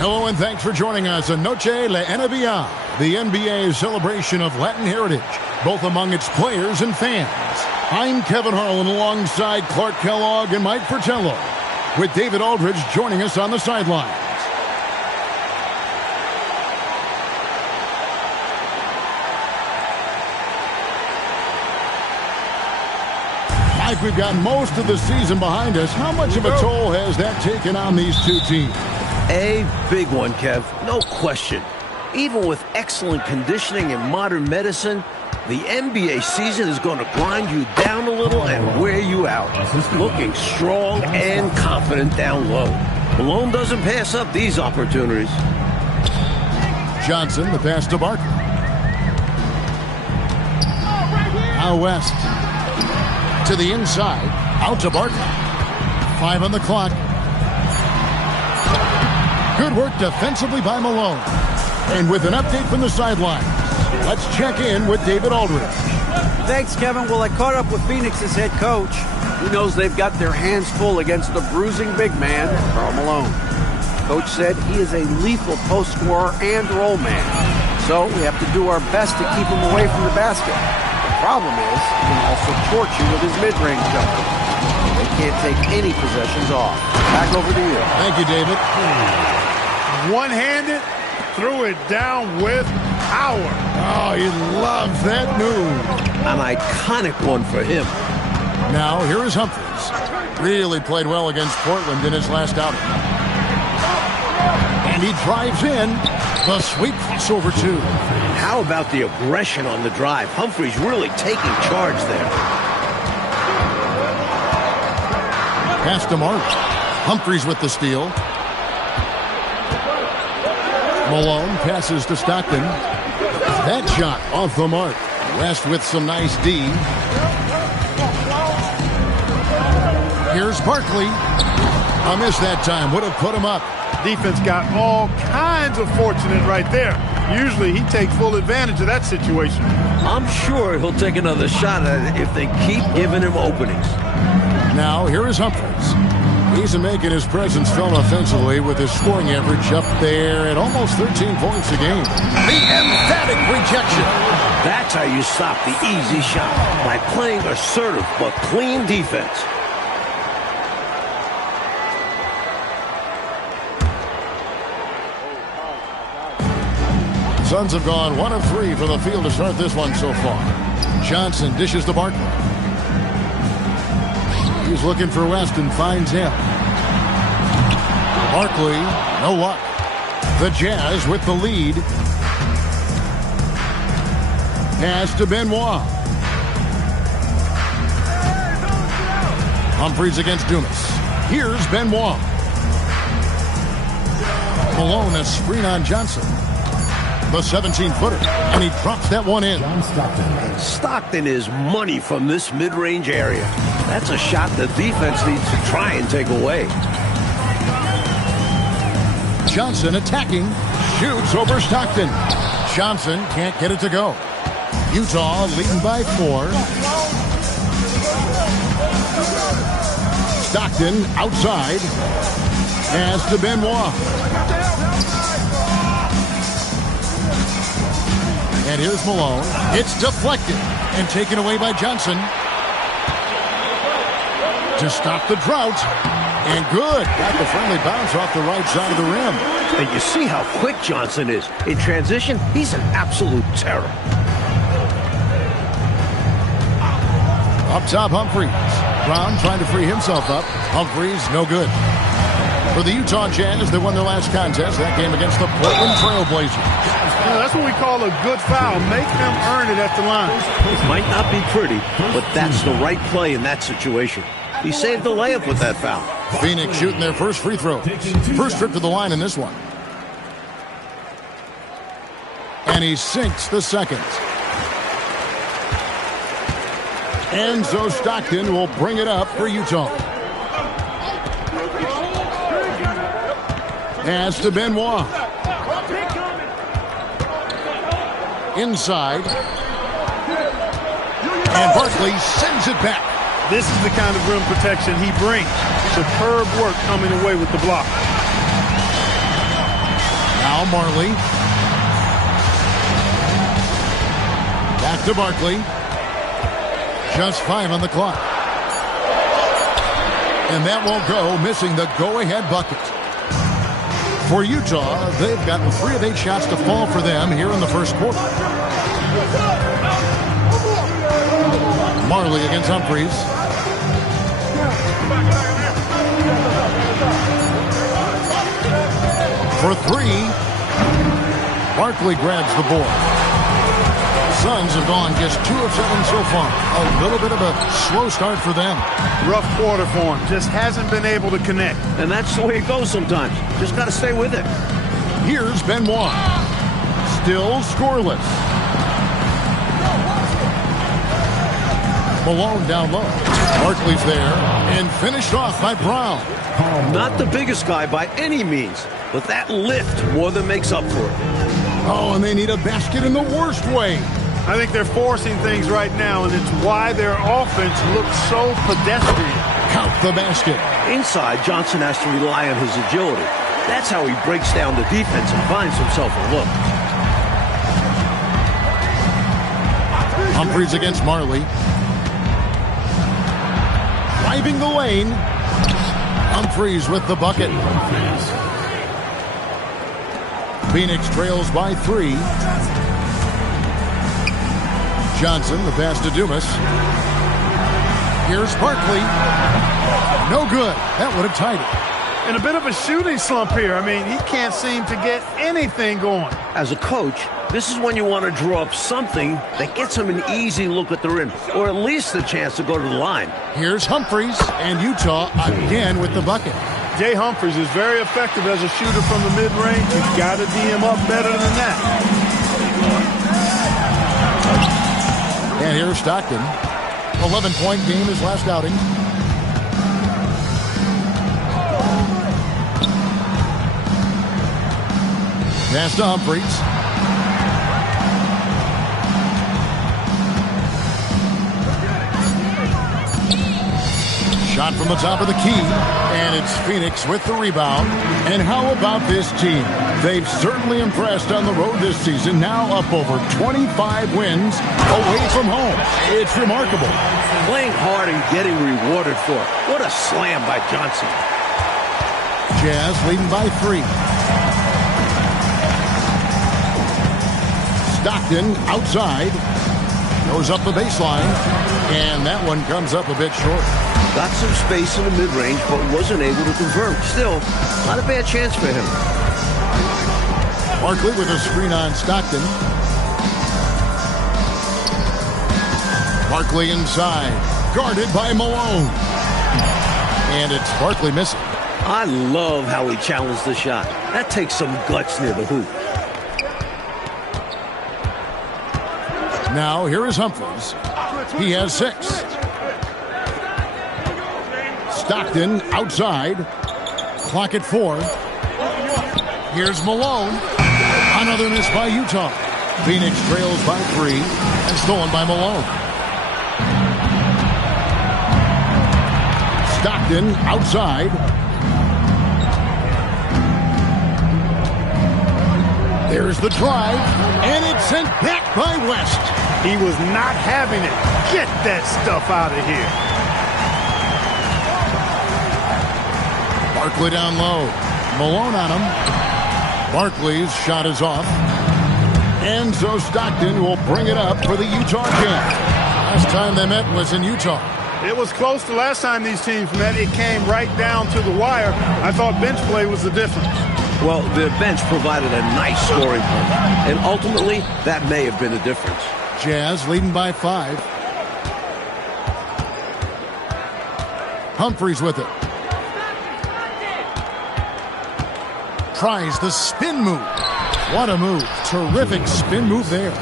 Hello and thanks for joining us on Noche La NBA, the NBA celebration of Latin heritage, both among its players and fans. I'm Kevin Harlan alongside Clark Kellogg and Mike Fratello, with David Aldridge joining us on the sidelines. Mike, we've got most of the season behind us. How much of a toll has that taken on these two teams? A big one, Kev. No question. Even with excellent conditioning and modern medicine, the NBA season is going to grind you down a little and wear you out. Looking strong and confident down low. Malone doesn't pass up these opportunities. Johnson, the pass to Barker. Now West. To the inside. Out to Barker. 5 on the clock. Good work defensively by Malone. And with an update from the sidelines, let's check in with David Aldridge. Thanks, Kevin. Well, I caught up with Phoenix's head coach. He knows they've got their hands full against the bruising big man, Karl Malone. Coach said he is a lethal post scorer and roll man. So we have to do our best to keep him away from the basket. The problem is he can also torch you with his mid-range jumper. They can't take any possessions off. Back over to you. Thank you, David. One-handed, threw it down with power. Oh, he loves that move. An iconic one for him. Now, here is Humphries. Really played well against Portland in his last outing. And he drives in. The sweep crossover, too. How about the aggression on the drive? Humphries really taking charge there. Pass to Mark. Humphries with the steal. Malone passes to Stockton. That shot off the mark. West with some nice D. Here's Barkley. A miss that time. Would have put him up. Defense got all kinds of fortunate right there. Usually he takes full advantage of that situation. I'm sure he'll take another shot at it if they keep giving him openings. Now, here is Humphries. He's making his presence felt offensively with his scoring average up there at almost 13 points a game. The emphatic rejection. That's how you stop the easy shot, by playing assertive but clean defense. Suns have gone 1 of 3 from the field to start this one so far. Johnson dishes to Barkley. He's looking for West and finds him. Barkley, no luck. The Jazz with the lead. Pass to Benoit. Humphries against Dumas. Here's Benoit. Malone, a screen on Johnson. The 17-footer, and he drops that one in. Stockton is money from this mid-range area. That's a shot the defense needs to try and take away. Johnson attacking, shoots over Stockton. Johnson can't get it to go. Utah leading by 4. Stockton outside. Pass to Benoit. And here's Malone. It's deflected and taken away by Johnson. To stop the drought. And good. Got the friendly bounce off the right side of the rim. And you see how quick Johnson is. In transition, he's an absolute terror. Up top, Humphries. Brown trying to free himself up. Humphries, no good. For the Utah Jazz, they won their last contest. That game against the Portland Trail Blazers. That's what we call a good foul. Make them earn it at the line. It might not be pretty, but that's the right play in that situation. He saved the layup with that foul. Phoenix shooting their first free throw. First trip to the line in this one. And he sinks the second. Enzo Stockton will bring it up for Utah. Pass to Benoit. Inside. And Barkley sends it back. This is the kind of rim protection he brings. Superb work coming away with the block. Now Marley. Back to Barkley. Just 5 on the clock. And that won't go, missing the go-ahead bucket. For Utah, they've gotten 3 of 8 shots to fall for them here in the first quarter. Marley against Humphries. For 3, Barkley grabs the board. Suns have gone just 2 of 7 so far. A little bit of a slow start for them. Rough quarter for him. Just hasn't been able to connect. And that's the way it goes sometimes. Just got to stay with it. Here's Benoit. Still scoreless. Malone down low. Barkley's there and finished off by Brown. Not the biggest guy by any means, but that lift more than makes up for it. Oh, and they need a basket in the worst way. I think they're forcing things right now, and it's why their offense looks so pedestrian. Count the basket. Inside, Johnson has to rely on his agility. That's how he breaks down the defense and finds himself a look. Humphries against Marley. Driving the lane. Humphries with the bucket. Phoenix trails by 3. Johnson, the pass to Dumas. Here's Barkley. No good. That would have tied it. In a bit of a shooting slump here. I mean, he can't seem to get anything going. As a coach, this is when you want to draw up something that gets him an easy look at the rim, or at least a chance to go to the line. Here's Humphries, and Utah again with the bucket. Jay Humphries is very effective as a shooter from the mid-range. You've got to D him up better than that. And here's Stockton. 11-point game his last outing. Pass to Humphries. Shot from the top of the key, and it's Phoenix with the rebound. And how about this team? They've certainly impressed on the road this season, now up over 25 wins away from home. It's remarkable. Playing hard and getting rewarded for it. What a slam by Johnson. Jazz leading by 3. Stockton outside. Goes up the baseline, and that one comes up a bit short. Got some space in the mid-range, but wasn't able to convert. Still, not a bad chance for him. Barkley with a screen on Stockton. Barkley inside, guarded by Malone. And it's Barkley missing. I love how he challenged the shot. That takes some guts near the hoop. Now, here is Humphries. He has 6. Stockton outside. Clock at 4. Here's Malone. Another miss by Utah. Phoenix trails by 3 and stolen by Malone. Stockton outside. There's the drive, and it's sent back by West. He was not having it. Get that stuff out of here. Barkley down low. Malone on him. Barkley's shot is off. And so Stockton will bring it up for the Utah Jazz. Last time they met was in Utah. It was close the last time these teams met. It came right down to the wire. I thought bench play was the difference. Well, the bench provided a nice scoring point, and ultimately, that may have been the difference. Jazz leading by 5. Humphries with it. Tries the spin move. What a move. Terrific spin move there.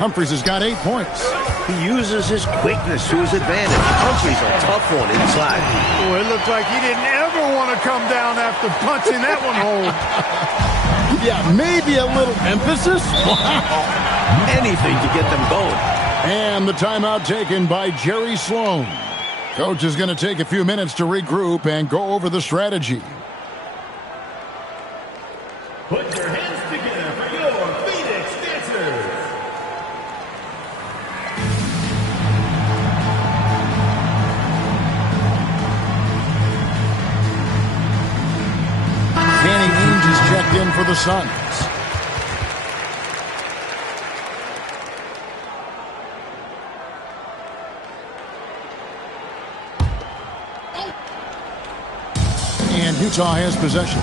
Humphries has got 8 points. He uses his quickness to his advantage. Humphries a tough one inside. Oh, it looked like he didn't ever want to come down after punching that one home. Yeah, maybe a little emphasis. Wow. Anything to get them going. And the timeout taken by Jerry Sloan. Coach is going to take a few minutes to regroup and go over the strategy. Put your hands the Suns. And Utah has possession.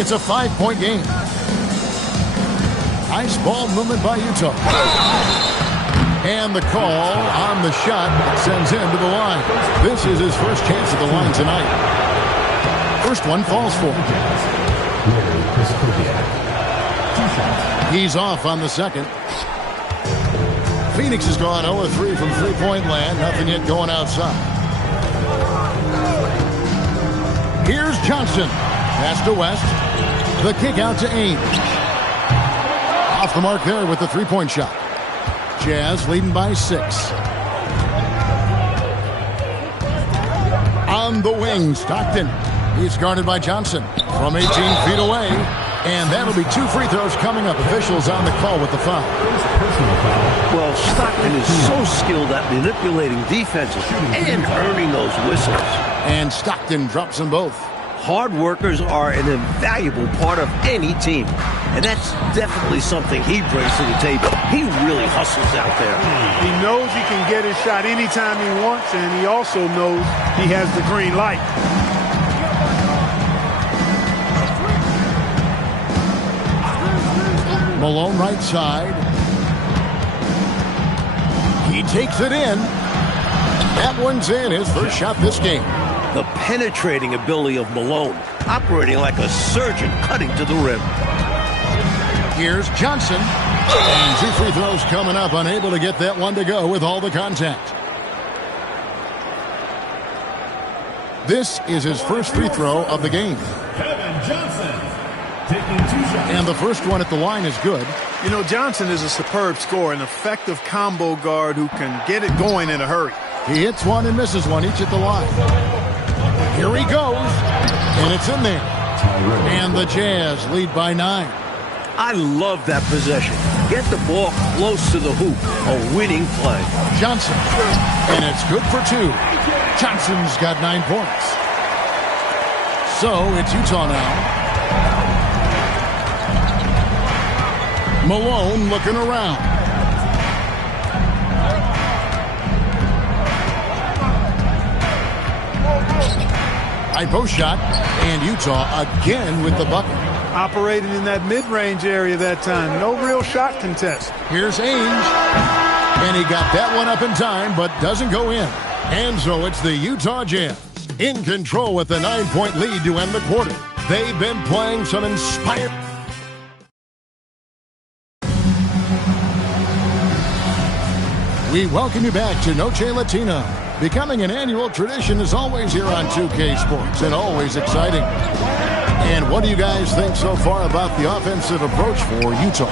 It's a 5-point game. Nice ball movement by Utah. And the call on the shot sends him to the line. This is his first chance at the line tonight. First one falls for him. He's off on the second. Phoenix has gone 0-3 from three-point land. Nothing yet going outside. Here's Johnson. Pass to West. The kick out to Ainge. Off the mark there with the three-point shot. Jazz leading by 6. On the wing, Stockton. He's guarded by Johnson from 18 feet away. And that'll be 2 free throws coming up. Officials on the call with the foul. Well, Stockton is so skilled at manipulating defenses and earning those whistles. And Stockton drops them both. Hard workers are an invaluable part of any team. And that's definitely something he brings to the table. He really hustles out there. He knows he can get his shot anytime he wants, and he also knows he has the green light. Malone right side. He takes it in. That one's in. His first shot this game. The penetrating ability of Malone, operating like a surgeon cutting to the rim. Here's Johnson. And 2 free throws coming up. Unable to get that one to go with all the contact. This is his first free throw of the game. Kevin Johnson taking 2 shots. And the first one at the line is good. You know, Johnson is a superb scorer, an effective combo guard who can get it going in a hurry. He hits one and misses one each at the line. Here he goes. And it's in there. And the Jazz lead by 9. I love that possession. Get the ball close to the hoop. A winning play. Johnson. And it's good for 2. Johnson's got 9 points. So it's Utah now. Malone looking around. High post shot. And Utah again with the bucket. Operating in that mid-range area that time. No real shot contest. Here's Ainge. And he got that one up in time, but doesn't go in. And so it's the Utah Jazz in control with a 9-point lead to end the quarter. They've been playing some inspired. We welcome you back to Noche Latina. Becoming an annual tradition is always here on 2K Sports and always exciting. And what do you guys think so far about the offensive approach for Utah?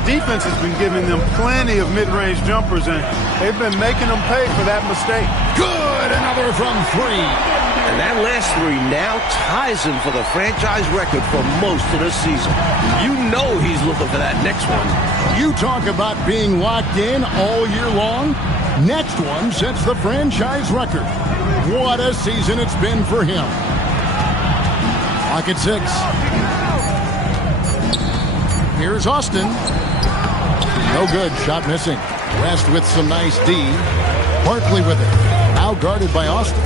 The defense has been giving them plenty of mid-range jumpers, and they've been making them pay for that mistake. Good, another from 3. And that last 3 now ties him for the franchise record for most of the season. You know he's looking for that next one. You talk about being locked in all year long. Next one sets the franchise record. What a season it's been for him. Lock at 6. Here's Austin. No good. Shot missing. West with some nice D. Barkley with it. Now guarded by Austin.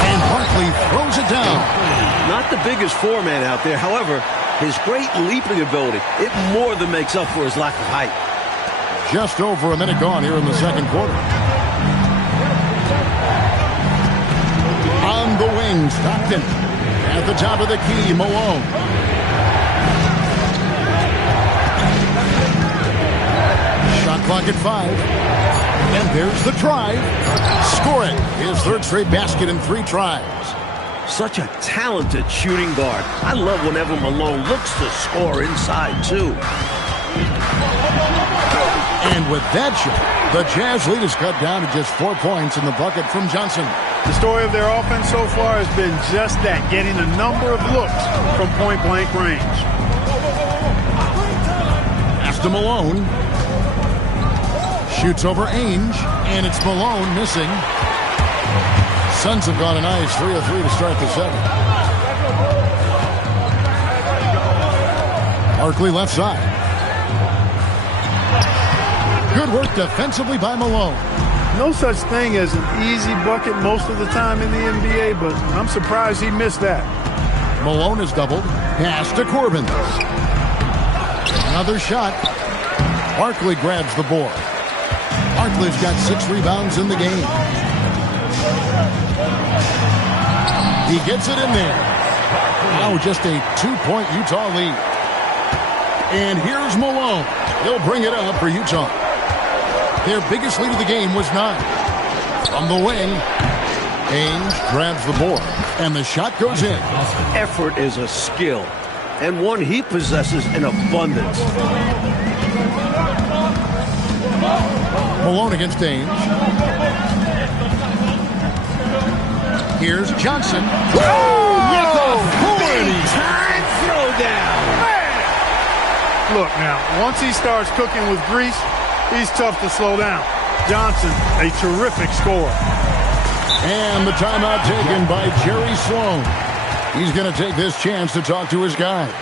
And Barkley throws it down. Not the biggest foreman out there. However, his great leaping ability, it more than makes up for his lack of height. Just over a minute gone here in the second quarter. On the wing, Stockton. At the top of the key, Malone. Shot clock at 5. And there's the drive. Score it. His 3rd straight basket in 3 tries. Such a talented shooting guard. I love whenever Malone looks to score inside, too. And with that shot, the Jazz lead is cut down to just 4 points in the bucket from Johnson. The story of their offense so far has been just that, getting a number of looks from point-blank range. Pass to Malone. Shoots over Ainge, and it's Malone missing. Suns have gone a nice 3 of 3 to start the 7th. Barkley left side. Good work defensively by Malone. No such thing as an easy bucket most of the time in the NBA, but I'm surprised he missed that. Malone is doubled. Pass to Corbin. Another shot. Barkley grabs the board. Barkley's got 6 rebounds in the game. He gets it in there. Now just a 2-point Utah lead. And here's Malone. He'll bring it up for Utah. Their biggest lead of the game was 9. From the wing, Ainge grabs the board, and the shot goes in. Effort is a skill, and one he possesses in abundance. Malone against Ainge. Here's Johnson. Time throwdown. Look now, once he starts cooking with grease, he's tough to slow down. Johnson, a terrific scorer. And the timeout taken by Jerry Sloan. He's going to take this chance to talk to his guys.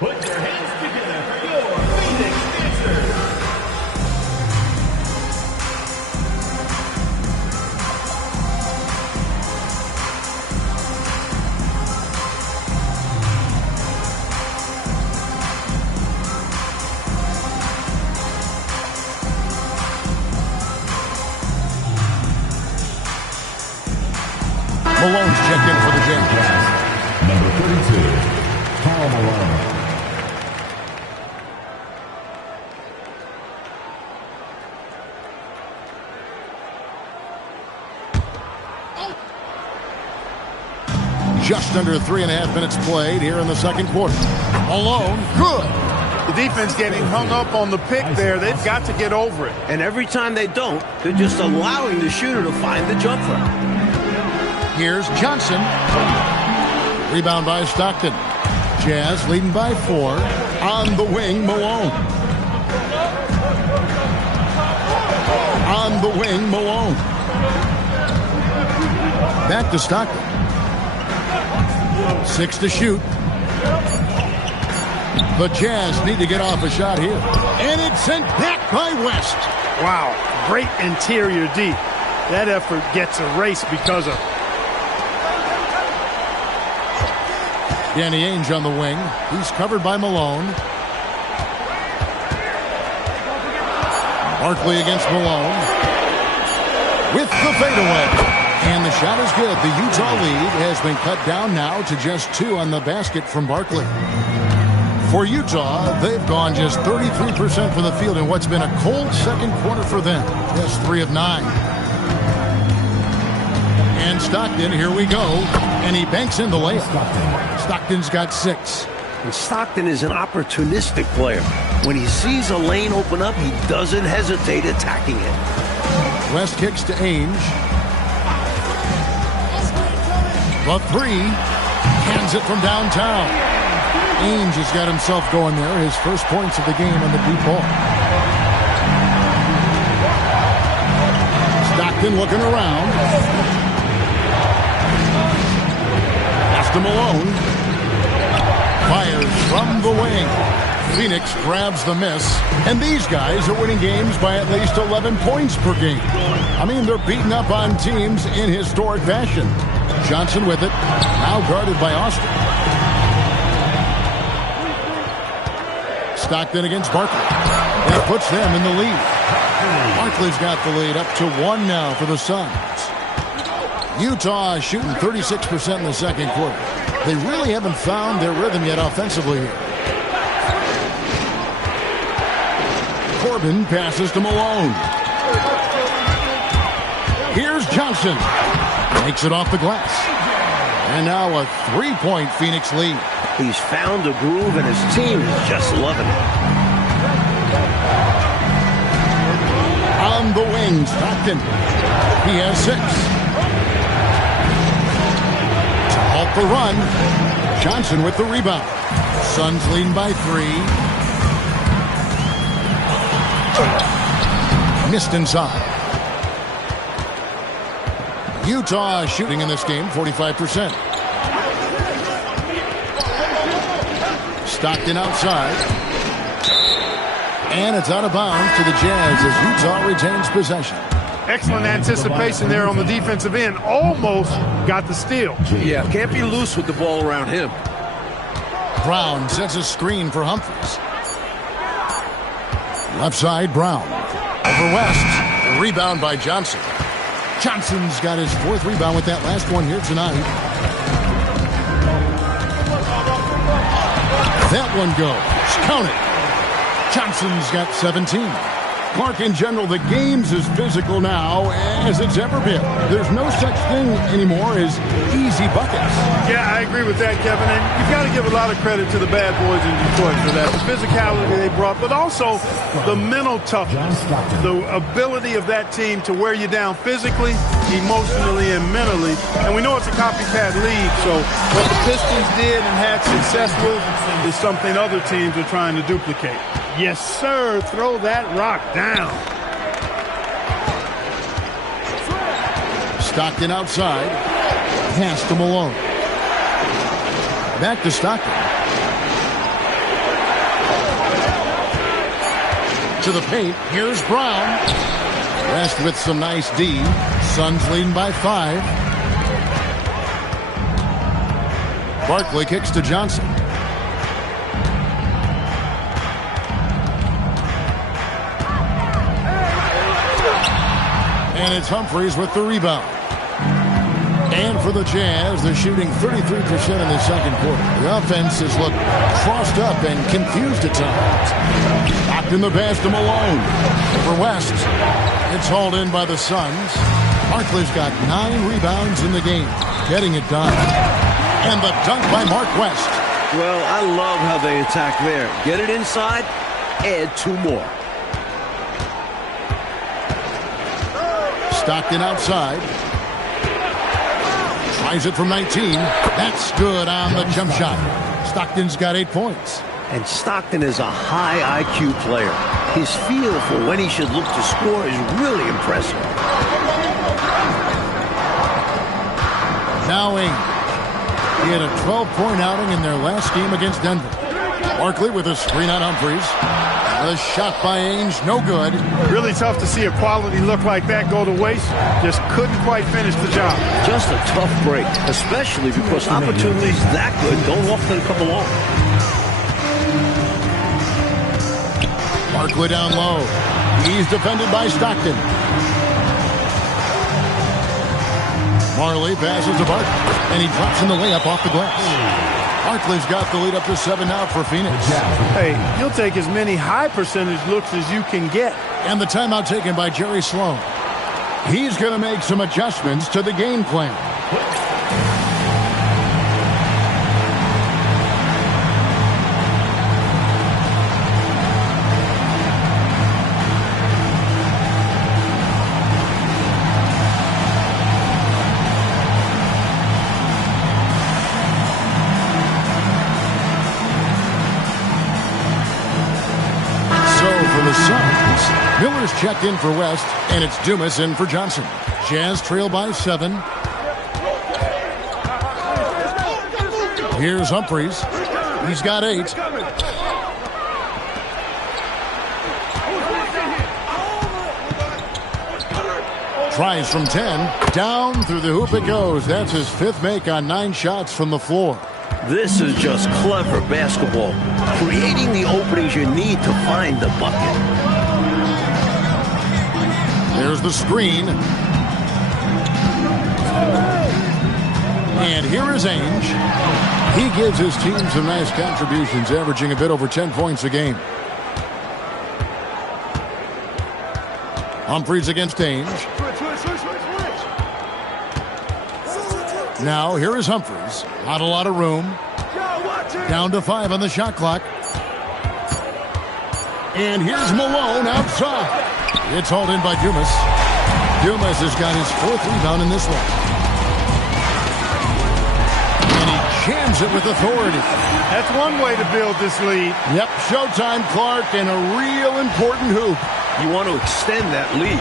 Put your hands together for your Phoenix Dancers. Malone's checked in for the Jazz. Number 32, Karl Malone. Just under 3.5 minutes played here in the second quarter. Malone, good. The defense getting hung up on the pick there. They've got to get over it. And every time they don't, they're just allowing the shooter to find the jumper. Here's Johnson. Rebound by Stockton. Jazz leading by 4. On the wing, Malone. On the wing, Malone. Back to Stockton. 6 to shoot. The Jazz need to get off a shot here. And it's sent back by West. Wow, great interior D. That effort gets erased because of Danny Ainge on the wing. He's covered by Malone. Barkley against Malone. With the fadeaway. And the shot is good. The Utah lead has been cut down now to just 2 on the basket from Barkley. For Utah, they've gone just 33% from the field in what's been a cold second quarter for them. Just 3 of 9. And Stockton, here we go. And he banks in the layup. Stockton's got 6. And Stockton is an opportunistic player. When he sees a lane open up, he doesn't hesitate attacking it. West kicks to Ainge. The 3. Hands it from downtown. Ainge has got himself going there. His first points of the game on the deep ball. Stockton looking around. Pass to Malone. Fires from the wing. Phoenix grabs the miss. And these guys are winning games by at least 11 points per game. I mean, they're beating up on teams in historic fashion. Johnson with it. Now guarded by Austin. Stockton against Barkley. That puts them in the lead. Barkley's got the lead up to 1 now for the Suns. Utah shooting 36% in the second quarter. They really haven't found their rhythm yet offensively here. Corbin passes to Malone. Here's Johnson. Makes it off the glass. And now a 3-point Phoenix lead. He's found a groove, and his team is just loving it. On the wing, Stockton. He has 6. To halt the run, Johnson with the rebound. Suns leading by 3. Missed inside. Utah shooting in this game 45%. Stockton outside. And it's out of bounds to the Jazz as Utah retains possession. Excellent anticipation there on the defensive end. Almost got the steal. Yeah, can't be loose with the ball around him. Brown sets a screen for Humphries. Left side, Brown. Over West. Rebound by Johnson. Johnson's got his 4th rebound with that last one here tonight. That one goes. Count it. Johnson's got 17. Clark, in general, the game's as physical now as it's ever been. There's no such thing anymore as easy buckets. Yeah, I agree with that, Kevin. And you've got to give a lot of credit to the bad boys in Detroit for that. The physicality they brought, but also the mental toughness, the ability of that team to wear you down physically, emotionally, and mentally. And we know it's a copycat league, so what the Pistons did and had success with is something other teams are trying to duplicate. Yes, sir. Throw that rock down. Stockton outside. Pass to Malone. Back to Stockton. To the paint. Here's Brown. West with some nice D. Suns leading by 5. Barkley kicks to Johnson. And it's Humphries with the rebound. And for the Jazz, they're shooting 33% in the second quarter. The offense has looked crossed up and confused at times. Knocked in the pass to Malone. For West, it's hauled in by the Suns. Barkley's got 9 rebounds in the game, getting it done. And the dunk by Mark West. Well, I love how they attack there. Get it inside, add 2 more. Stockton outside. Tries it from 19. That's good on the jump shot. Stockton's got 8 points. And Stockton is a high IQ player. His feel for when he should look to score is really impressive. Now Ainge. He had a 12-point outing in their last game against Denver. Barkley with a screen on Humphries. The shot by Ainge, no good. Really tough to see a quality look like that go to waste. Just couldn't quite finish the job. Just a tough break, especially because opportunities that good don't often come along. Barkley down low. He's defended by Stockton. Marley passes to Barkley, and he drops in the layup off the glass. Barkley's got the lead up to 7 now for Phoenix. Hey, you'll take as many high percentage looks as you can get. And the timeout taken by Jerry Sloan. He's going to make some adjustments to the game plan. Miller's checked in for West, and it's Dumas in for Johnson. Jazz trail by 7. Here's Humphries. He's got 8. Tries from 10. Down through the hoop it goes. That's his 5th make on 9 shots from the floor. This is just clever basketball. Creating the openings you need to find the bucket. There's the screen. And here is Ainge. He gives his team some nice contributions, averaging a bit over 10 points a game. Humphries against Ainge. Now here is Humphries. Not a lot of room. Down to 5 on the shot clock. And here's Malone outside. It's hauled in by Dumas. Dumas has got his 4th rebound in this one. And he jams it with authority. That's one way to build this lead. Yep, showtime, Clark, and a real important hoop. You want to extend that lead.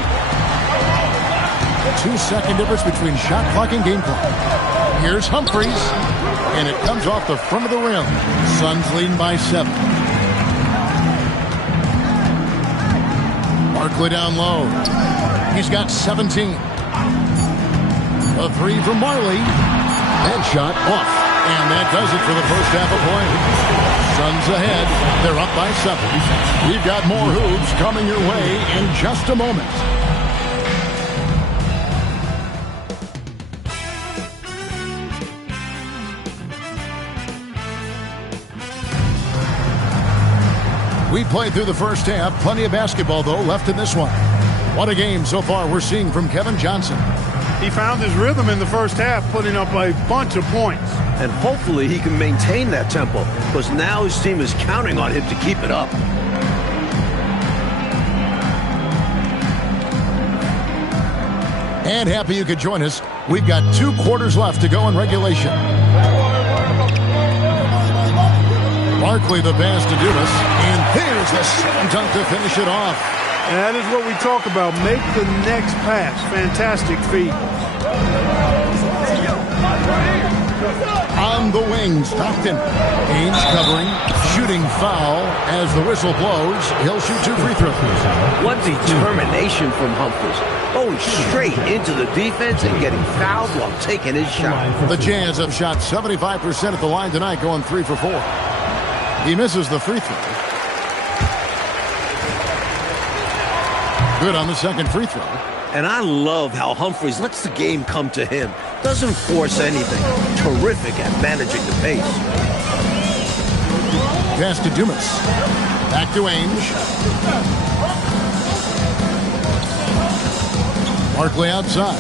2-second difference between shot clock and game clock. Here's Humphries. and it comes off the front of the rim. Suns leading by 7. Barkley down low. He's got 17. A 3 from Marley. That shot off. And that does it for the first half of play. Suns ahead. They're up by 7. We've got more hoops coming your way in just a moment. We played through the first half. Plenty of basketball, though, left in this one. What a game so far we're seeing from Kevin Johnson. He found his rhythm in the first half, putting up a bunch of points. And hopefully he can maintain that tempo, because now his team is counting on him to keep it up. And happy you could join us. We've got 2 quarters left to go in regulation. Barkley the pass to Dumas, and there's the slam dunk to finish it off. And that is what we talk about. Make the next pass. Fantastic feat. On the wing, Stockton. Ainge covering, shooting foul. As the whistle blows, he'll shoot 2 free throws. What determination from Humphries. Going straight into the defense and getting fouled while taking his shot. The Jazz have shot 75% at the line tonight, going 3 for 4. He misses the free throw. Good on the second free throw. And I love how Humphries lets the game come to him. Doesn't force anything. Terrific at managing the pace. Pass to Dumas. Back to Ainge. Barkley outside.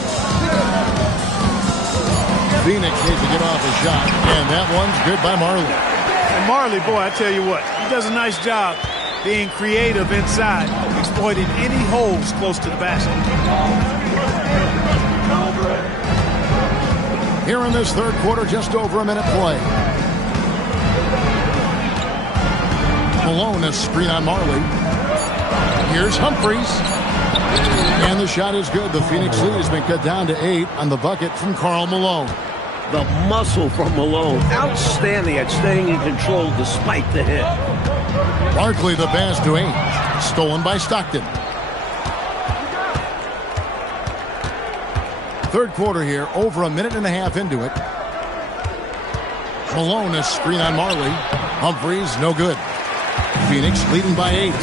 Phoenix needs to get off a shot, and that one's good by Marley. And Marley, boy, I tell you what, he does a nice job being creative inside, exploiting any holes close to the basket. Here in this third quarter, just over a minute play. Malone, a screen on Marley. Here's Humphries. And the shot is good. The Phoenix lead has been cut down to 8 on the bucket from Karl Malone. The muscle from Malone. Outstanding at staying in control despite the hit. Barkley the pass to Ainge. Stolen by Stockton. Third quarter here, over a minute and a half into it. Malone, a screen on Marley. Humphries, no good. Phoenix leading by 8.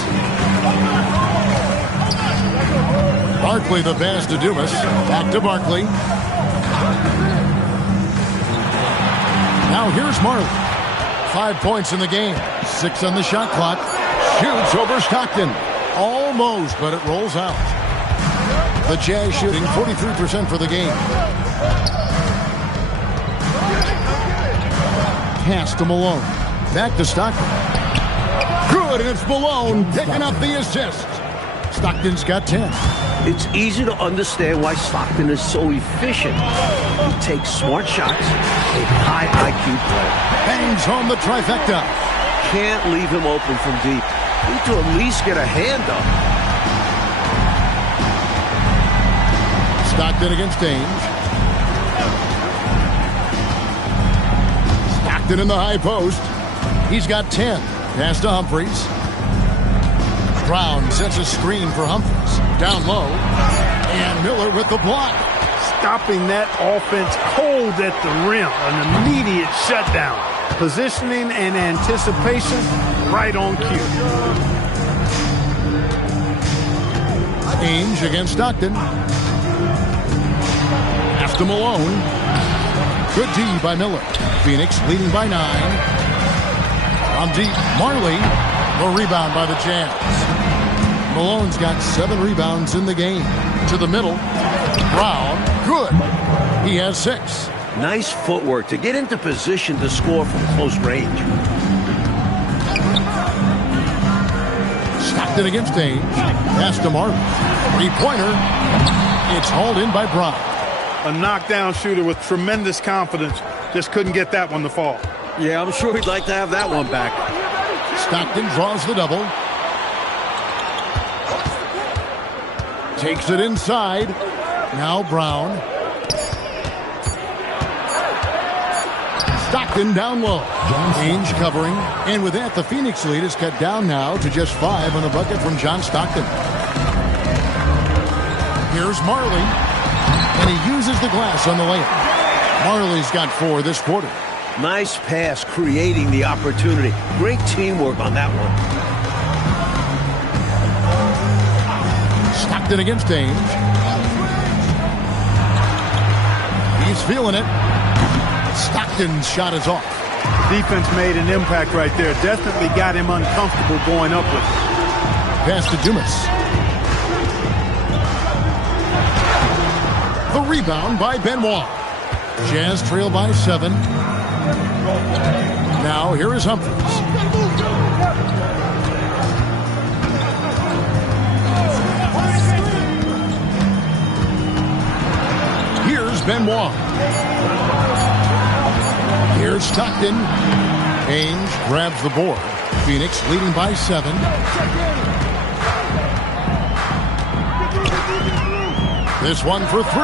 Barkley the pass to Dumas. Back to Barkley. Now here's Marley. 5 points in the game. 6 on the shot clock. Shoots over Stockton. Almost, but it rolls out. The Jazz shooting 43% for the game. Pass to Malone. Back to Stockton. Good, and it's Malone picking up the assist. Stockton's got 10. It's easy to understand why Stockton is so efficient. He takes smart shots, a high IQ play. Bangs home the trifecta. Can't leave him open from deep. Need to at least get a hand up. Stockton against Ainge. Stockton in the high post. He's got 10. Pass to Humphries. Brown sets a screen for Humphries. Down low. And Miller with the block. Stopping that offense cold at the rim. An immediate shutdown. Positioning and anticipation right on cue. Ainge against Stockton. After Malone. Good D by Miller. Phoenix leading by 9. On deep, Marley. The rebound by the Jazz. Malone's got 7 rebounds in the game. To the middle. Brown. Good. He has 6. Nice footwork to get into position to score from close range. Stockton against Ainge. Pass to Marley. 3-pointer. It's hauled in by Brown. A knockdown shooter with tremendous confidence. Just couldn't get that one to fall. Yeah, I'm sure he'd like to have that one back. Stockton draws the double. Takes it inside. Now Brown. Stockton Stockton down low. Ainge covering. And with that, the Phoenix lead is cut down now to just 5 on the bucket from John Stockton. Here's Marley. And he uses the glass on the layup. Marley's got 4 this quarter. Nice pass creating the opportunity. Great teamwork on that one. Stockton against Ainge. He's feeling it. Stockton's shot is off. Defense made an impact right there. Definitely got him uncomfortable going up with it. Pass to Dumas. The rebound by Benoit. Jazz trail by 7. Now here is Humphries. Here's Benoit. Here's Stockton. Ainge grabs the board. Phoenix leading by 7. This one for 3.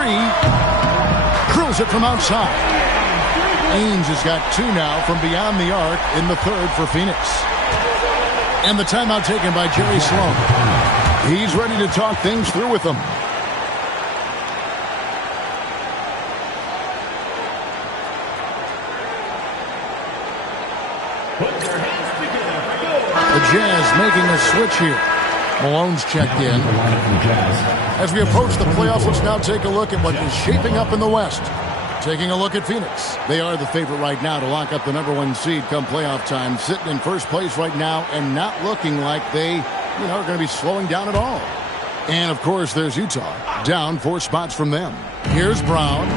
Drills it from outside. Ainge has got 2 now from beyond the arc in the 3rd for Phoenix. And the timeout taken by Jerry Sloan. He's ready to talk things through with them. The Jazz making a switch here. Malone's checked in. As we approach the playoffs, let's now take a look at what is shaping up in the West. Taking a look at Phoenix. They are the favorite right now to lock up the #1 seed come playoff time. Sitting in first place right now and not looking like they, are going to be slowing down at all. And, of course, there's Utah. Down 4 spots from them. Here's Brown.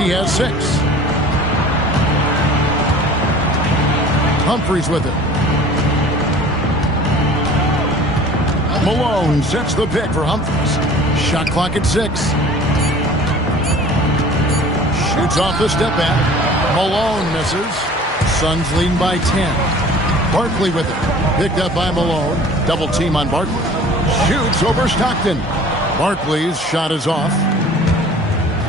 He has 6. Humphries with it. Malone sets the pick for Humphries. Shot clock at 6. Shoots off the step back. Malone misses. Suns leading by 10. Barkley with it. Picked up by Malone. Double team on Barkley. Shoots over Stockton. Barkley's shot is off.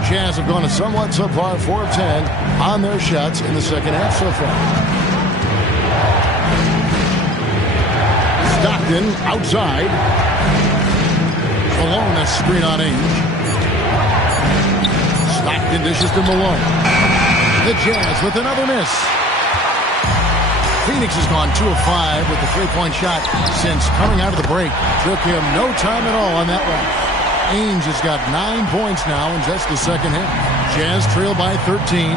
Jazz have gone a somewhat subpar 4 of 10 on their shots in the second half so far. Stockton outside. Malone a screen on Ainge. Stockton dishes to Malone. The Jazz with another miss. Phoenix has gone 2 of 5 with the 3-point shot since coming out of the break. Took him no time at all on that one. Ainge has got 9 points now in just the second half. Jazz trail by 13.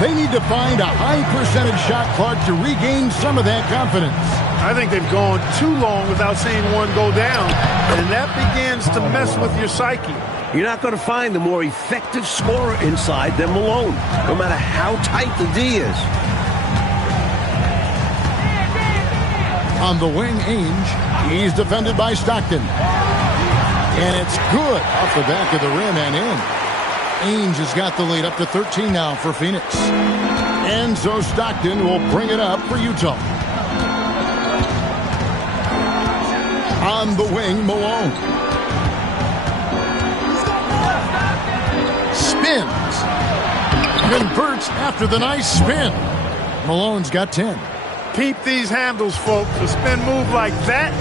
They need to find a high percentage shot, Clark, to regain some of that confidence. I think they've gone too long without seeing one go down, and that begins to mess with your psyche. You're not going to find a more effective scorer inside than Malone, no matter how tight the D is. On the wing, Ainge. He's defended by Stockton. And it's good off the back of the rim and in. Ainge has got the lead up to 13 now for Phoenix. And so Stockton will bring it up for Utah. On the wing, Malone. Spins. Converts after the nice spin. Malone's got 10. Keep these handles, folks. A spin move like that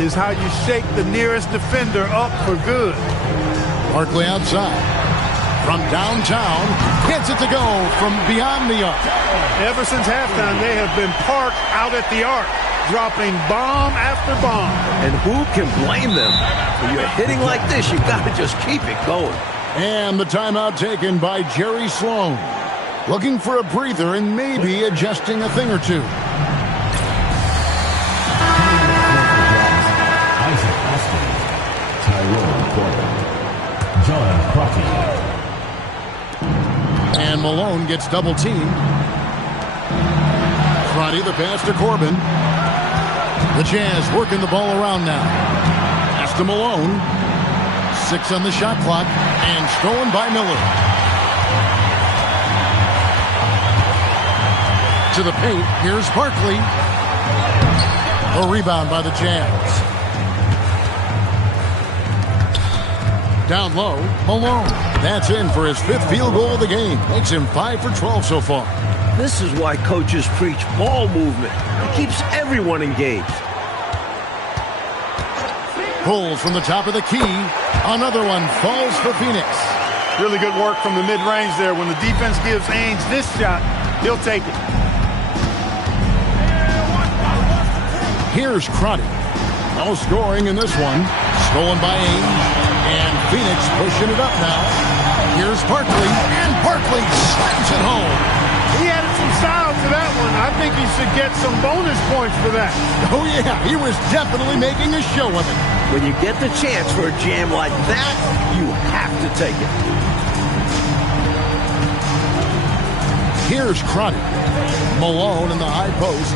is how you shake the nearest defender up for good. Barkley outside. From downtown, gets it to go from beyond the arc. Ever since halftime, they have been parked out at the arc, dropping bomb after bomb. And who can blame them? When you're hitting like this, you got to just keep it going. And the timeout taken by Jerry Sloan. Looking for a breather and maybe adjusting a thing or two. Isaac Austin, Tyrone Corbin, John Crotty. And Malone gets double teamed. Crotty the pass to Corbin. The Jazz working the ball around now. Pass to Malone. 6 on the shot clock and stolen by Miller. To the paint, here's Barkley. A rebound by the Jazz. Down low, Malone. That's in for his 5th field goal of the game. Makes him 5 for 12 so far. This is why coaches preach ball movement. It keeps everyone engaged. Pulls from the top of the key. Another one falls for Phoenix. Really good work from the mid-range there. When the defense gives Ainge this shot, he'll take it. Here's Crotty. No scoring in this one. Stolen by Ainge. And Phoenix pushing it up now. Here's Barkley. And Barkley slams it home. He added some style to that one. I think he should get some bonus points for that. Oh, yeah. He was definitely making a show of it. When you get the chance for a jam like that, you have to take it. Here's Crotty. Malone in the high post.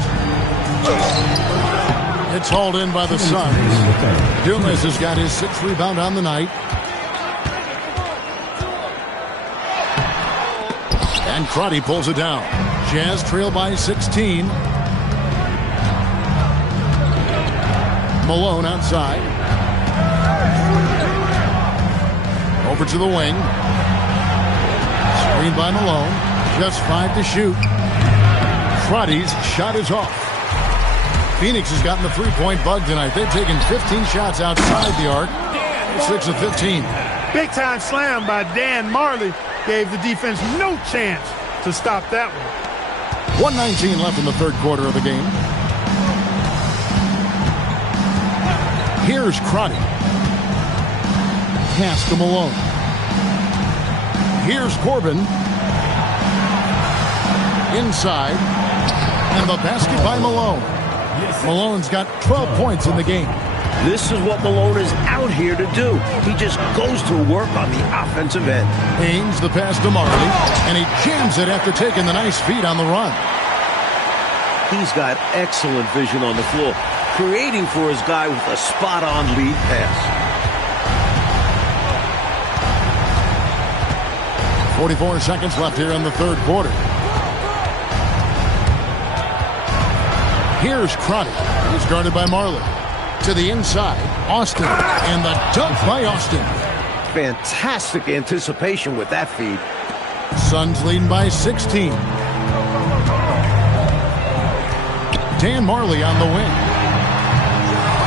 It's hauled in by the Suns. Dumas has got his 6th rebound on the night. And Crotty pulls it down. Jazz trail by 16. Malone outside. Over to the wing. Screen by Malone. Just 5 to shoot. Crotty's shot is off. Phoenix has gotten the three-point bug tonight. They've taken 15 shots outside the arc. 6 of 15. Big-time slam by Dan Marley gave the defense no chance to stop that one. 1:19 left in the third quarter of the game. Here's Crotty. Pass to Malone. Here's Corbin. Inside. And the basket by Malone. Malone's got 12 points in the game. This is what Malone is out here to do. He just goes to work on the offensive end. Ainge the pass to Marley, and he jams it after taking the nice feed on the run. He's got excellent vision on the floor, creating for his guy with a spot-on lead pass. 44 seconds left here in the third quarter. Here's Crotty. He's guarded by Marley. To the inside, Austin. And the dunk by Austin. Fantastic anticipation with that feed. Suns leading by 16. Dan Marley on the wing.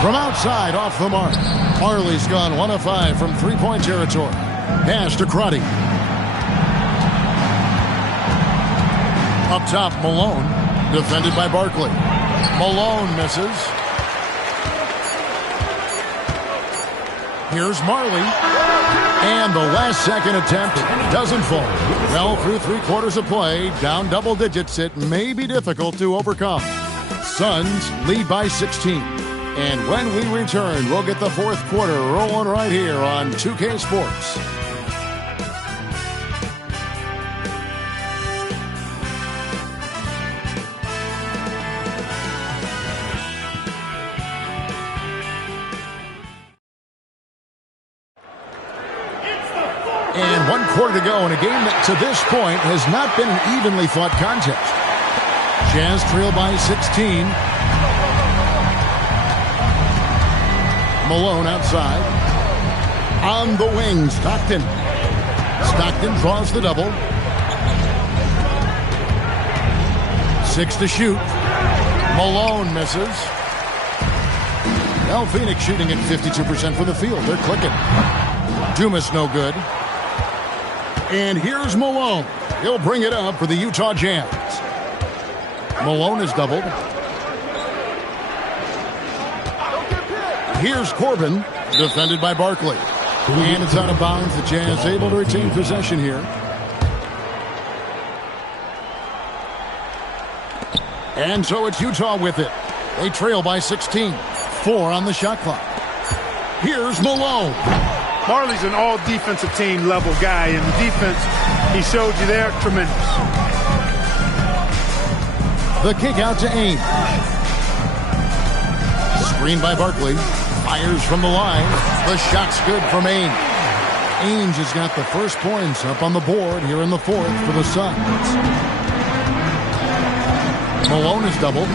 From outside, off the mark. Marley's gone 1 of 5 from three-point territory. Pass to Crotty. Up top, Malone. Defended by Barkley. Malone misses. Here's Marley. And the last-second attempt doesn't fall. Well, through 3 quarters of play, down double digits, it may be difficult to overcome. Suns lead by 16. And when we return, we'll get the fourth quarter rolling right here on 2K Sports. And 1 quarter to go in a game that to this point has not been an evenly fought contest. Jazz trail by 16. Malone outside. On the wing, Stockton. Stockton draws the double. 6 to shoot. Malone misses. Well, Phoenix shooting at 52% from the field. They're clicking. Dumas no good. And here's Malone. He'll bring it up for the Utah Jazz. Malone is doubled. Here's Corbin, defended by Barkley. And it's out of bounds. The Jazz able to retain possession here. And so it's Utah with it. They trail by 16. 4 on the shot clock. Here's Malone. Marley's an all-defensive team level guy, and the defense he showed you there, tremendous. The kick out to Ainge. Screen by Barkley. Fires from the line. The shot's good from Ainge. Ainge has got the first points up on the board here in the fourth for the Suns. Malone is doubled.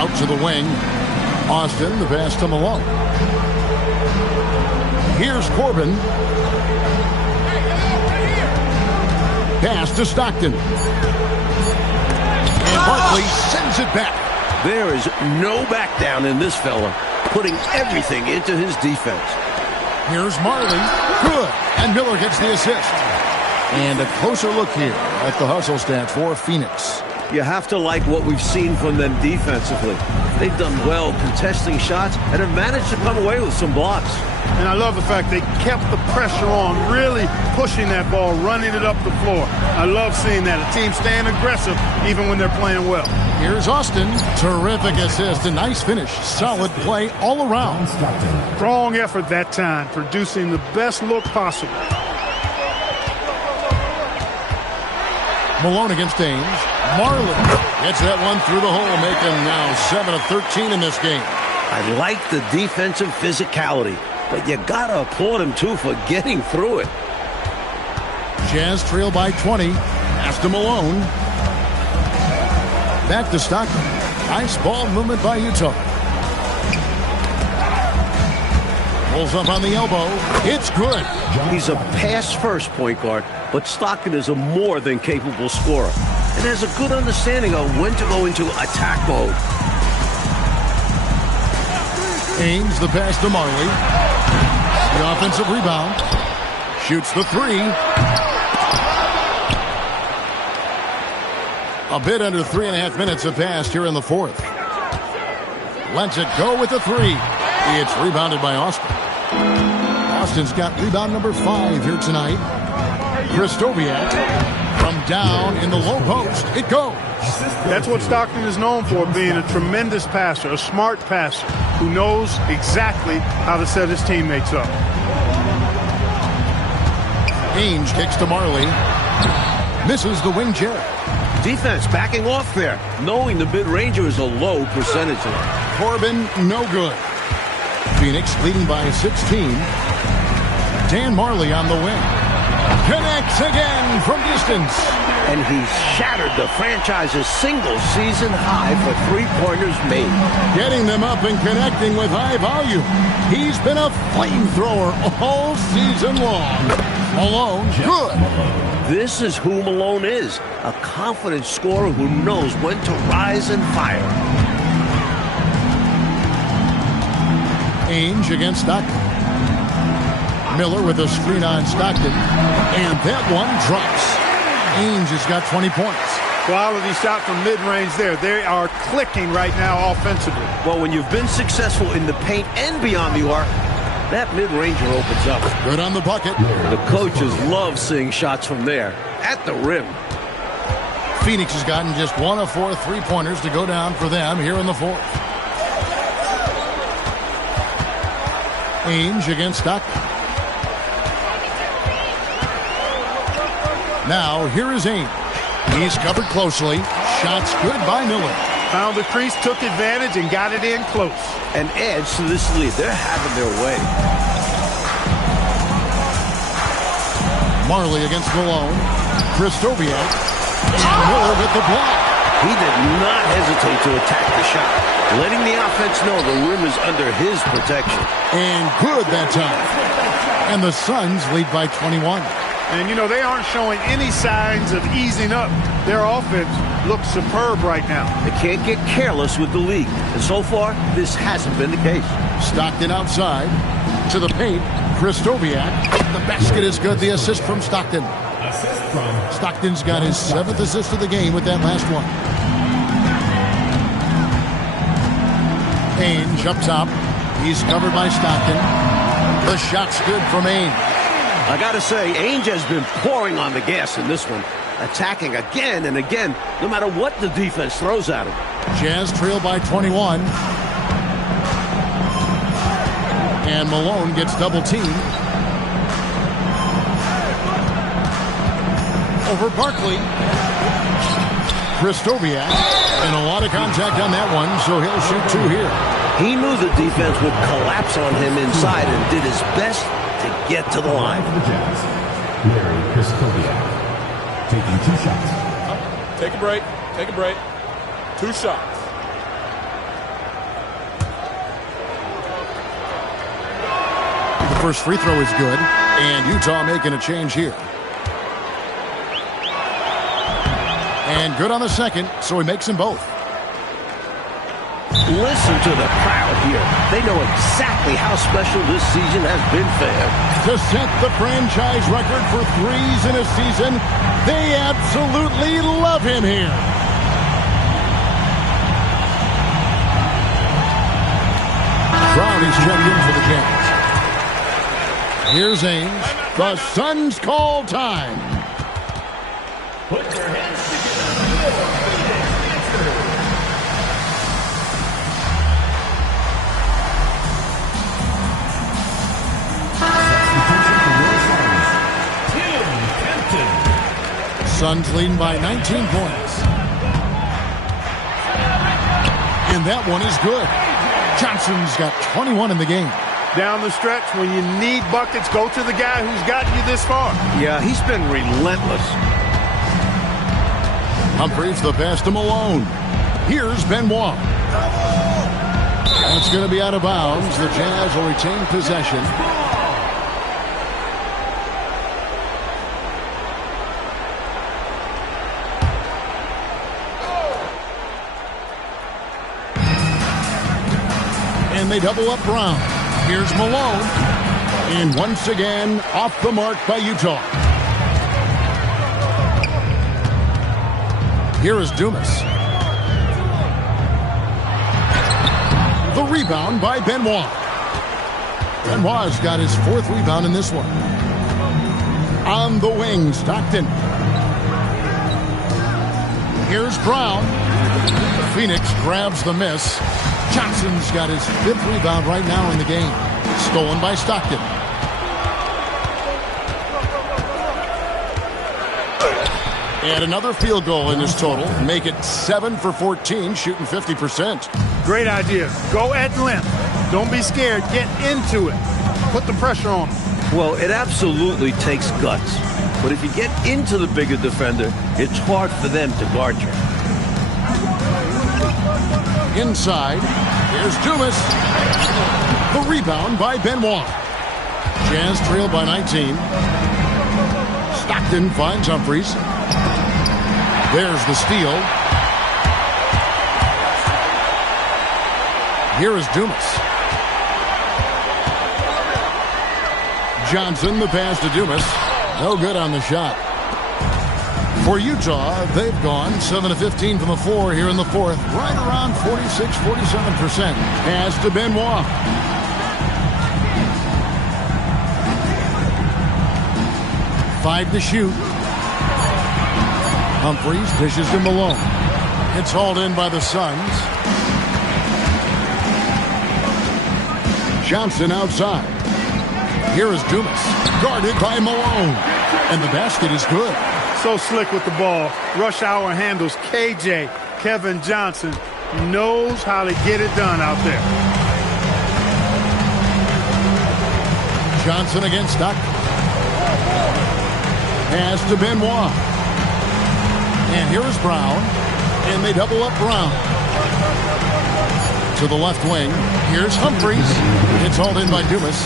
Out to the wing. Austin, the pass to Malone. Here's Corbin. Pass to Stockton. And Barkley sends it back. There is no back down in this fella, putting everything into his defense. Here's Marley. Good. And Miller gets the assist. And a closer look here at the hustle stats for Phoenix. You have to like what we've seen from them defensively. They've done well contesting shots and have managed to come away with some blocks. And I love the fact they kept the pressure on, really pushing that ball, running it up the floor. I love seeing that. A team staying aggressive even when they're playing well. Here's Austin. Terrific assist. A nice finish. Solid play all around. Strong effort that time, producing the best look possible. Malone against Ainge. Marley gets that one through the hole, making now 7 of 13 in this game. I like the defensive physicality, but you gotta applaud him too for getting through it. Jazz trail by 20. Pass to Malone. Back to Stockton. Nice ball movement by Utah. Pulls up on the elbow. It's good. He's a pass-first point guard, but Stockton is a more than capable scorer and has a good understanding of when to go into attack mode. Ainge the pass to Marley. The offensive rebound. Shoots the three. A bit under 3.5 minutes have passed here in the fourth. Lets it go with the three. It's rebounded by Austin. Austin's got rebound number 5 here tonight. Kristoviak from down in the low post. It goes. That's what Stockton is known for, being a tremendous passer, a smart passer who knows exactly how to set his teammates up. Ainge kicks to Marley. Misses the wing chair. Defense backing off there, knowing the mid-ranger is a low percentage. Corbin, no good. Phoenix leading by 16. Dan Marley on the wing. Connects again from distance. And he's shattered the franchise's single-season high for three-pointers made. Getting them up and connecting with high volume. He's been a flamethrower all season long. Malone, good. This is who Malone is, a confident scorer who knows when to rise and fire. Ainge against Stockton. Miller with a screen on Stockton. And that one drops. Ainge has got 20 points. Quality shot from mid-range there. They are clicking right now offensively. Well, when you've been successful in the paint and beyond the arc, that mid-ranger opens up. Good on the bucket. The coaches love seeing shots from there, at the rim. Phoenix has gotten just 1 of 4 three-pointers to go down for them here in the fourth. Ainge against Stockton. Now, here is Ainge. He's covered closely. Shots good by Miller. Found the crease, took advantage, and got it in close. An edge to this lead. They're having their way. Marley against Malone. Kristoviak. And Miller with the block. He did not hesitate to attack the shot, letting the offense know the rim is under his protection. And good that time. And the Suns lead by 21. And, you know, they aren't showing any signs of easing up. Their offense looks superb right now. They can't get careless with the league. And so far, this hasn't been the case. Stockton outside. To the paint. Kristoviak. The basket is good. The assist from Stockton. Stockton's got his 7th assist of the game with that last one. Ainge up top. He's covered by Stockton. The shot's good from Ainge. I gotta say, Ainge has been pouring on the gas in this one, attacking again and again, no matter what the defense throws at him. Jazz trail by 21. And Malone gets double-teamed. Over Barkley. Kristoviak. And a lot of contact on that one, so he'll shoot 2 here. He knew the defense would collapse on him inside and did his best to get to the line. Larry Kristoviak taking 2 shots. Take a break. Take a break. 2 shots. The first free throw is good, and Utah making a change here. And good on the second, so he makes them both. Listen to the crowd here. They know exactly how special this season has been for him. To set the franchise record for threes in a season, they absolutely love him here. Brown is checked in for the Jazz. Here's Ames. The Suns call time. Put your hands together. Tim Hampton. Suns leading by 19 points. And that one is good. Johnson's got 21 in the game. Down the stretch, when you need buckets, go to the guy who's gotten you this far. Yeah, he's been relentless. Humphries the pass to Malone. Here's Benoit. That's going to be out of bounds. The Jazz will retain possession. And they double up Brown. Here's Malone. And once again, off the mark by Utah. Here is Dumas. The rebound by Benoit. Benoit's got his fourth rebound in this one. On the wing, Stockton. Here's Brown. Phoenix grabs the miss. Johnson's got his fifth rebound right now in the game. Stolen by Stockton. And another field goal in this total. Make it 7 for 14, shooting 50%. Great idea. Go at length. Don't be scared. Get into it. Put the pressure on him. Well, it absolutely takes guts. But if you get into the bigger defender, it's hard for them to guard you. Inside, here's Dumas. The rebound by Benoit. Jazz trail by 19. Stockton finds Humphries. There's the steal. Here is Dumas. Johnson, the pass to Dumas. No good on the shot. For Utah, they've gone 7 of 15 from the floor here in the fourth. Right around 46-47%. Pass to Benoit. Five to shoot. Humphries dishes to Malone. It's hauled in by the Suns. Johnson outside. Here is Dumas. Guarded by Malone. And the basket is good. So slick with the ball. Rush hour handles. KJ, Kevin Johnson, knows how to get it done out there. Johnson against Stockton. Pass to Benoit. And here is Brown. And they double up Brown. To the left wing. Here's Humphries. It's hauled in by Dumas.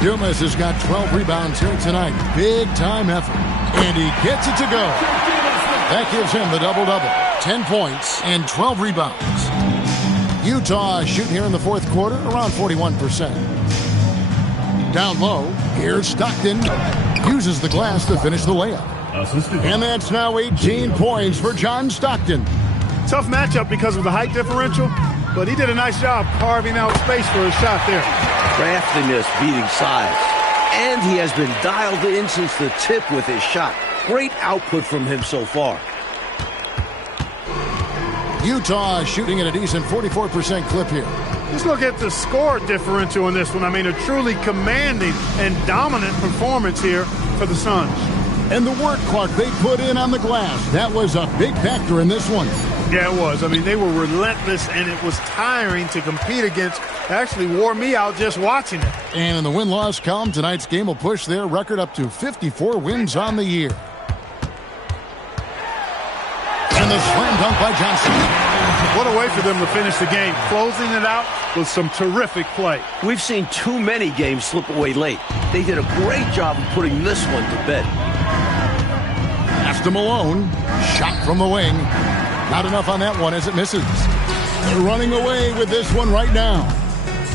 Dumas has got 12 rebounds here tonight. Big time effort. And he gets it to go. That gives him the double-double. 10 points and 12 rebounds. Utah shooting here in the fourth quarter around 41%. Down low, here's Stockton. Uses the glass to finish the layup. And that's now 18 points for John Stockton. Tough matchup because of the height differential, but he did a nice job carving out space for his shot there. Craftiness beating size. And he has been dialed in since the tip with his shot. Great output from him so far. Utah shooting at a decent 44% clip here. Just look at the score differential in this one. I mean, a truly commanding and dominant performance here for the Suns. And the work clock they put in on the glass, that was a big factor in this one. Yeah, it was. I mean, they were relentless, and it was tiring to compete against. It actually wore me out just watching it. And in the win-loss column, tonight's game will push their record up to 54 wins on the year. And the slam dunk by Johnson. What a way for them to finish the game, closing it out with some terrific play. We've seen too many games slip away late. They did a great job of putting this one to bed. Pass to Malone. Shot from the wing. Not enough on that one as it misses. They're running away with this one right now.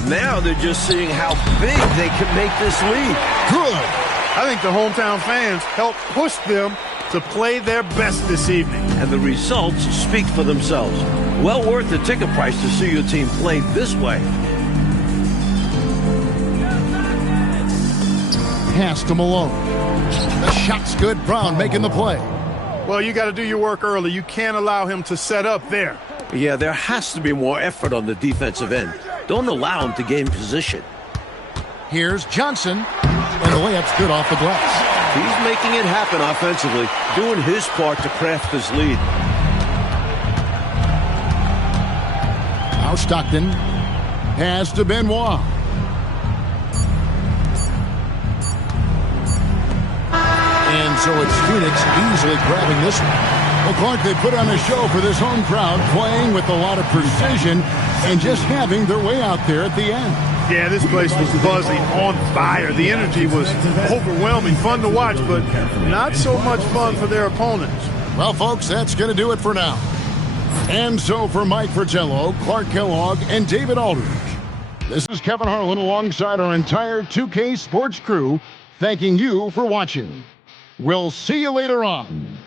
Now they're just seeing how big they can make this lead. Good. I think the hometown fans helped push them to play their best this evening. And the results speak for themselves. Well worth the ticket price to see your team play this way. Pass to Malone. The shot's good. Brown making the play. Well, you got to do your work early. You can't allow him to set up there. Yeah, there has to be more effort on the defensive end. Don't allow him to gain position. Here's Johnson. And the layup's good off the glass. He's making it happen offensively, doing his part to craft this lead. Now Stockton. Pass to Benoit. And so it's Phoenix easily grabbing this one. Well, Clark, they put on a show for this home crowd, playing with a lot of precision and just having their way out there at the end. Yeah, this place was buzzing, on fire. The energy was overwhelming, fun to watch, but not so much fun for their opponents. Well, folks, that's going to do it for now. And so for Mike Fratello, Clark Kellogg, and David Aldridge, this is Kevin Harlan alongside our entire 2K Sports crew, thanking you for watching. We'll see you later on.